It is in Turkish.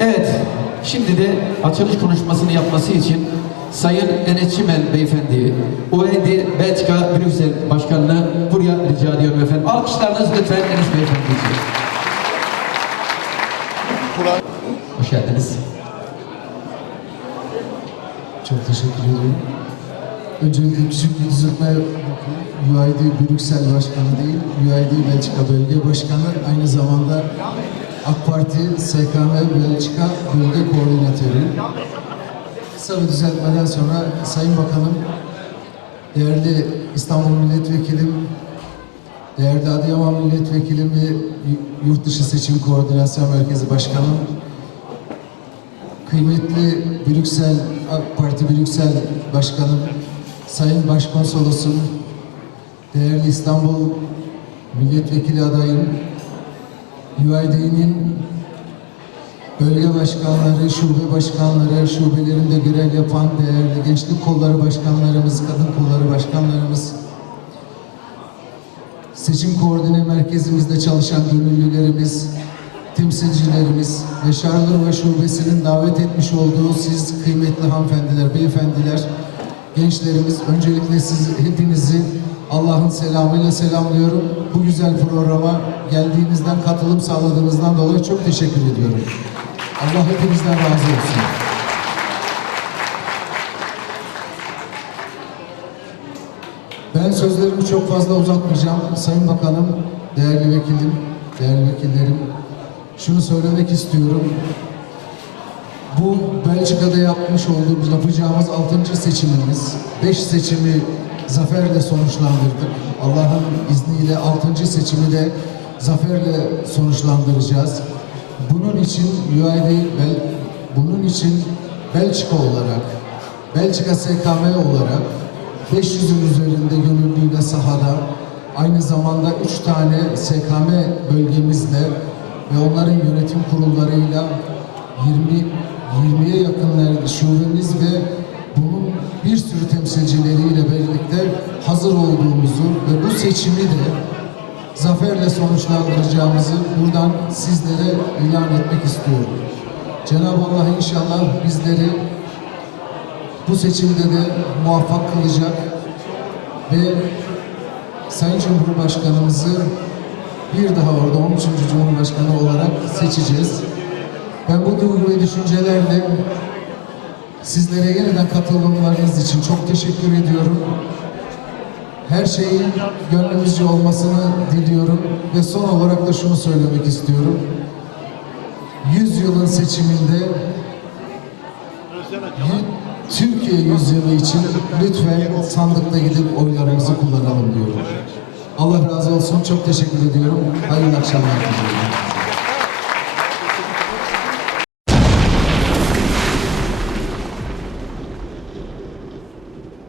Evet, şimdi de açılış konuşmasını yapması için Sayın Enes Çimel Beyefendi'yi, Belçika Brüksel Başkanı'nı buraya rica ediyorum efendim. Alkışlarınız lütfen Enes Beyefendi için. Hoş geldiniz. Çok teşekkür ediyorum. Öncelikle küçük bir düzeltme UID Brüksel Başkanı değil, UID Belçika Bölge Başkanı, aynı zamanda AK Parti SKM Belçika Bölge Koordinatörü. Kısa bir düzeltmeden sonra Sayın Bakanım, değerli İstanbul Milletvekilim, değerli Adıyaman Milletvekilim ve Yurt Dışı Seçim Koordinasyon Merkezi Başkanım, Kıymetli Brüksel, AK Parti Brüksel Başkanım, Sayın Başkonsolosum, değerli İstanbul Milletvekili adayım, UID'nin bölge başkanları, şube başkanları, şubelerinde görev yapan değerli gençlik kolları başkanlarımız, kadın kolları başkanlarımız, seçim koordine merkezimizde çalışan gönüllülerimiz, temsilcilerimiz ve Şarlırova Şubesi'nin davet etmiş olduğu siz kıymetli hanımefendiler, beyefendiler, gençlerimiz, öncelikle siz hepinizi Allah'ın selamıyla selamlıyorum. Bu güzel programa geldiğinizden, katılım sağladığınızdan dolayı çok teşekkür ediyorum. Allah hepinizden razı olsun. Ben sözlerimi çok fazla uzatmayacağım. Sayın Bakanım, değerli vekilim, değerli vekillerim, şunu söylemek istiyorum. Bu Belçika'da yapmış olduğumuz, yapacağımız 6. seçimimiz. 5 seçimi zaferle sonuçlandırdık. Allah'ın izniyle 6. seçimi de zaferle sonuçlandıracağız. Bunun için UID, Bel, bunun için Belçika olarak, Belçika SKM olarak 500'ün üzerinde gönüllüyle sahada, aynı zamanda 3 tane SKM bölgemizle ve onların yönetim kurullarıyla 20 20'ye yakın şubemiz ve bunun bir sürü temsilcileriyle birlikte hazır olduğumuzu ve bu seçimi de zaferle sonuçlandıracağımızı buradan sizlere ilan etmek istiyorum. Cenab-ı Allah inşallah bizleri bu seçimde de muvaffak kılacak ve Sayın Cumhurbaşkanımızı bir daha orada 13. Cumhurbaşkanı olarak seçeceğiz. Ben bu duygu ve düşüncelerle sizlere yeniden katılımlarınız için çok teşekkür ediyorum. Her şeyin gönlümüzce olmasını diliyorum ve son olarak da şunu söylemek istiyorum. 100 yılın seçiminde Türkiye yüzyılı için lütfen sandıkta gidip oylarımızı kullanalım diyorum. Allah razı olsun. Çok teşekkür ediyorum. Hayırlı akşamlar diliyorum.